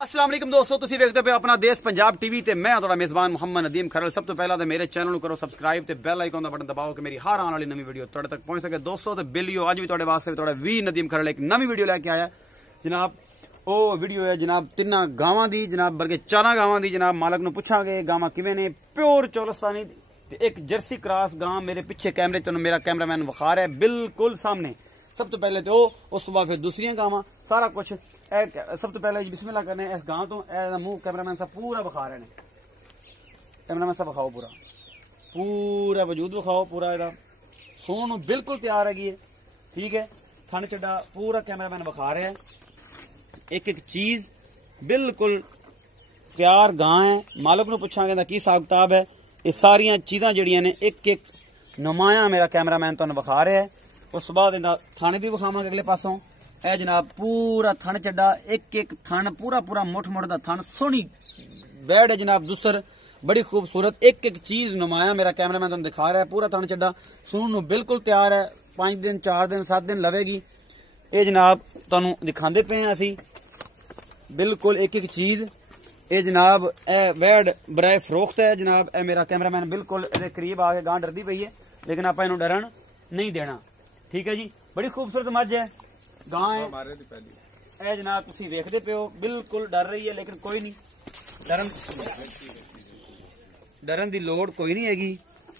अस्सलाम वालेकुम दोस्तों, ਤੁਸੀਂ ਵੇਖਦੇ ਪਏ ਆਪਣਾ ਦੇਸ਼ ਪੰਜਾਬ ਟੀਵੀ ਤੇ ਮੈਂ ਤੁਹਾਡਾ ਮੇਜ਼ਬਾਨ ਮੁਹੰਮਦ ਨਦੀਮ ਖਰਲ। ਸਭ ਤੋਂ ਪਹਿਲਾਂ ਤਾਂ ਮੇਰੇ ਚੈਨਲ ਨੂੰ ਕਰੋ ਸਬਸਕ੍ਰਾਈਬ ਤੇ ਬੈਲ ਆਈਕਨ ਦਾ ਬਟਨ ਦਬਾਓ ਕਿ ਮੇਰੀ ਹਰ ਆਉਣ ਵਾਲੀ ਨਵੀਂ ਵੀਡੀਓ ਤੁਹਾਡੇ ਤੱਕ ਪਹੁੰਚ ਸਕੇ। ਦੋਸਤੋ ਤੇ ਬਿਲਿਓ ਅੱਜ ਵੀ ਤੁਹਾਡੇ ਵਾਸਤੇ ਤੁਹਾਡਾ ਵੀ ਨਦੀਮ ਖਰਲ ਇੱਕ ਨਵੀਂ ਵੀਡੀਓ ਲੈ ਕੇ ਆਇਆ ਜਨਾਬ। ਉਹ ਵੀਡੀਓ ਹੈ ਜਨਾਬ ਤਿੰਨਾਂ ਗਾਵਾਂ ਦੀ, ਜਨਾਬ ਬਲਕਿ ਚਾਰਾਂ ਗਾਵਾਂ ਦੀ। ਜਨਾਬ ਮਾਲਕ ਨੂੰ ਪੁੱਛਾਂਗੇ ਗਾਵਾਂ ਕਿਵੇਂ ਨੇ। ਪਿਓਰ ਚੋਲਸਤਾਨੀ ਤੇ ਇੱਕ ਜਰਸੀ ਕ੍ਰਾਸ ਗਾਂ ਮੇਰੇ ਪਿੱਛੇ ਕੈਮਰੇ ਤੁਹਾਨੂੰ ਮੇਰਾ ਕੈਮਰਾਮੈਨ ਵਿਖਾ ਰਿਹਾ ਬਿਲकुल सामने। सब तो पहले तो उस तो बाद फिर दूसरियां गावां सारा कुछ। सब तो पहले बिस्मिल्लाह करने इस गां तो मुंह कैमरामैन साहब पूरा विखा रहे हैं। कैमरामैन साहब विखाओ पूरा पूरा वजूद विखाओ पूरा ਇਹਦਾ ਸੋਣ ਨੂੰ ਬਿਲकुल ਤਿਆਰ ਹੈਗੀ ਹੈ। ठीक है, थन चड्डा पूरा कैमरामैन विखा रहा है। एक एक चीज बिल्कुल तैयार गां है। मालक ਨੂੰ ਪੁੱਛਾਂਗੇ ਦਾ ਕੀ ਹਿਸਾਬ ਕਿਤਾਬ ਹੈ। ਇਹ ਸਾਰੀਆਂ ਚੀਜ਼ਾਂ ਜਿਹੜੀਆਂ ਨੇ ਇੱਕ ਇੱਕ ਨੁਮਾਇਆ ਮੇਰਾ ਕੈਮਰਾਮੈਨ ਤੁਹਾਨੂੰ ਵਿਖਾ ਰਿਹਾ ਹੈ। उस बाद थन भी विखावांगे अगले पासों। ए जनाब पूरा थन चड्डा एक एक थन पूरा पूरा मुठ मुठ दा थन सोहनी बैड है जनाब। दुसर बड़ी खूबसूरत एक एक चीज नुमाया मेरा कैमरामैन तुहानू दिखा रहा है। पूरा थन चड्डा सून नू बिल्कुल तैयार है। 5 दिन 4 दिन 7 दिन लवेगी। ये जनाब तुहानू दिखांदे पे हैं असी बिल्कुल एक एक चीज। ये जनाब ए बैड बराए फरोख्त है जनाब। ए मेरा कैमरामैन बिल्कुल इहदे करीब आके गां डरदी पई है, लेकिन आपां इहनू डरन नहीं देना। ठीक है जी, बड़ी खूबसूरत मझ है, गां है। ए जनाब तुसीं वेखदे पे हो बिल्कुल डर रही है, लेकिन कोई नहीं डरन दी लोड़ कोई नहीं हैगी।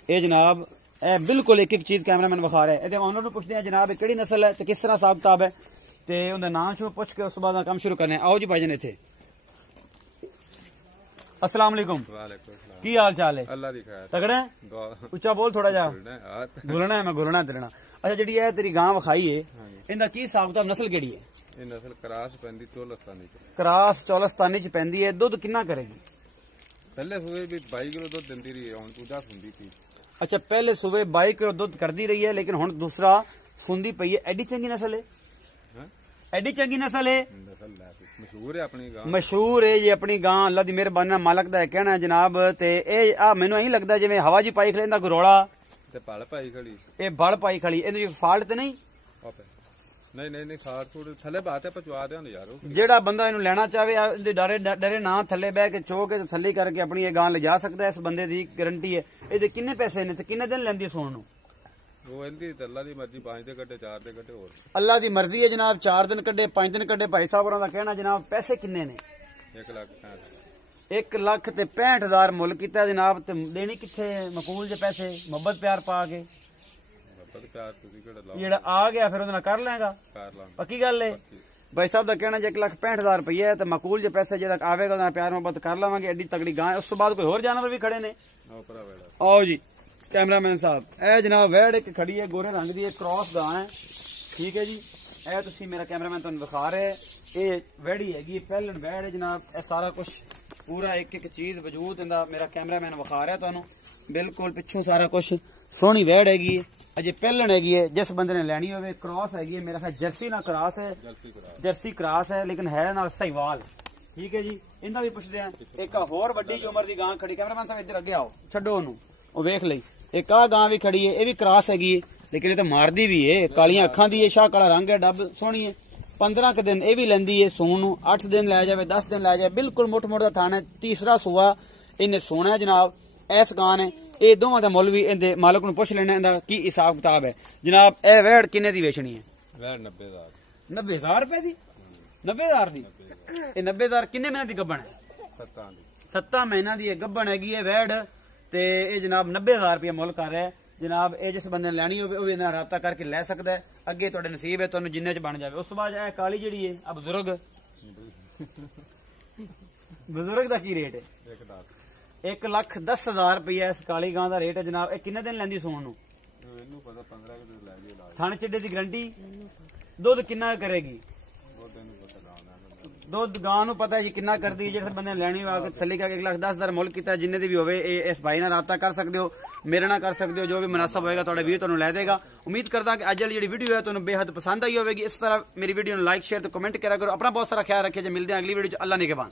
ए जनाब ए बिल्कुल एक एक चीज कैमरामैन विखा रहा है। इहदे ओनर नूं पुछदे आ जनाब किहड़ी नस्ल है ते किस तरह हिसाब किताब है ते उहदा नाम शुरू पुछ के उस बाद काम शुरू करने। आओ जी भाईजान इत्थे। अस्सलाम वालेकुम। की हाल चाल है? अल्लाह दी खैर। तगड़ा उच्चा बोल थोड़ा जा। बोलना है मैं बोलना तेरे। अच्छा जी है तेरी गां विखाई है, इनका की हिसाब किताब नस्ल केड़ी है? ये नस्ल क्रास पैंदी चोलस्तानी च। क्रास चोलस्तानी च पैंदी है। दुध कितना करेगी? पहले सुबह भी 22 किलो दुध दिंदी रही है, हुण 10 हुंदी थी। अच्छा पहले सुबह 22 किलो दुध करदी रही है, लेकिन हुण दूसरा फुंदी पई है। एडी चंगी नस्ल है? एडी चंगी नस्ल है, मशहूर है अपनी गां। मशहूर है ये अपनी गां। अल्लाह दी मेहरबानी नाल मालक दा कहना है जनाब। ते ए मैनू यही लगदा जिवें हवा जी पाई खड़े दा कोई रौला ते बल पाई खड़ी। ए बल पाई खड़ी, इहदे फाल्ट ते नहीं? नहीं नहीं नहीं फाल्ट थोड़ी थल्ले बात है पचवा दे यारो। जेड़ा बंदा इहनू लेना चाहे डरे डरे ना थल्ले बह के चो के तसल्ली करके अपनी ये गां ले जा सकदा है। इस बंदे दी गारंटी है। इहदे किन्ने पैसे ने ते किन्ने दिन लैंदी है सोण नू? वो इंदी ते अल्लाह दी मर्जी 5 दिन कड्डे 4 दिन कड्डे होर अल्लाह दी मर्जी है जनाब। 4 दिन कड्डे 5 दिन कड्डे। भाई साहब होरां दा कहना जनाब पैसे किन्ने ने? 1,65,000 मुल किया जनाब। ते देनी किथे मकूल जे पैसे मोहब्बत प्यार पा के जेड़ा आ गया फिर उहदे कर लेगा। पक्की गल है। भाई साहब दा कहना जे 1,65,000 रुपया है तो मकूल जे पैसे जेड़ा आवेगा उहदे प्यार मोहब्बत कर लवांगे। एडी तगड़ी गां। उस तो बाद कोई होर जानवर भी खड़े ने। आओ जी कैमरामैन साहब। ए जनाब वैड़ एक खड़ी है गोरे रंग दी, क्रॉस गां है। ठीक है जी, ए तुसी मेरा कैमरामैन तुहानू विखा रहे ये वैड़ी हैगी पहलन वैड़ है जनाब। ए सारा कुछ पूरा एक एक चीज वजूद इंदा मेरा कैमरामैन विखा रहा है तुहानू बिल्कुल। पिछों सारा कुछ सोहनी वैड़ हैगी। अजे पहलन हैगी है। जिस बंदे ने लैनी होवे क्रॉस हैगी है। मेरा ख्याल जर्सी ना क्रॉस है, जर्सी क्रॉस है, लेकिन है नाल सहीवाल। ठीक है जी, इन्दा भी पुछदे हैं। एक होर वड्डी उमर दी गां खड़ी। कैमरामैन साहब इधर अगे आओ, छड्डो ओनू ओ वेख लई। एक आ गां भी खड़ी है, ये भी क्रॉस हैगी है, लेकिन ये तो मारदी भी है। कालियां अखां दी है, शाह काला रंग है, डब सोहनी है। 15 के दिन ये भी लेंदी है सून नू। 8 दिन लै जाए 10 दिन लै जाए बिल्कुल मुठ मुठ दा थान है। तीसरा सूआ इन्हें सोना है जनाब। इस गां ने ये दोवां दा मुल भी इहदे मालक नू पुछ लेना इहदा की हिसाब किताब है जनाब। ए वैड़ किन्ने दी वेचनी है? वैड़ 90,000। 90,000 रुपए दी? 90,000 दी? ये 90,000 किन्ने महीने दी गब्बन है? 7 महीना दी गब्बन हैगी है वैड़। ते ये जनाब 90,000 रुपया मुल कर रहा है जनाब। ये जिस बंदे ने लैनी हो राबता करके लै सकता है। अगे तुहाडे नसीब है तुहानू जिन्ने च बन जाए। उस तो बाद काली जिहड़ी है अब बुजुर्ग दा की रेट है? 1,10,000 रुपया इस काली गां दा रेट है जनाब। ये किन्ने दिन लैंदी सोण नू? थन चिड्डे दी गारंटी। दुध किन्ना करेगी? दुध गां नू पता है जी किन्ना करदी है। जिस बंदे ने लैनी हो तसल्ली करके 1,10,000 मुल किया जिन्ने दी भी होवे इस भाई नाल राबता कर सकते हो, मेरे नाल कर सकते हो। जो भी मुनासिब होएगा तुहाडा वीर तुहानू लै देगा। उम्मीद करदा कि अज वाली जिहड़ी वीडियो है तुहानू बेहद पसंद आई होवेगी। इस तरह मेरी वीडियो नू लाइक शेयर ते कमेंट करा करो। अपना बहुत सारा ख्याल रखिए। मिलते हैं अगली वीडियो च। अल्लाह निगहबान।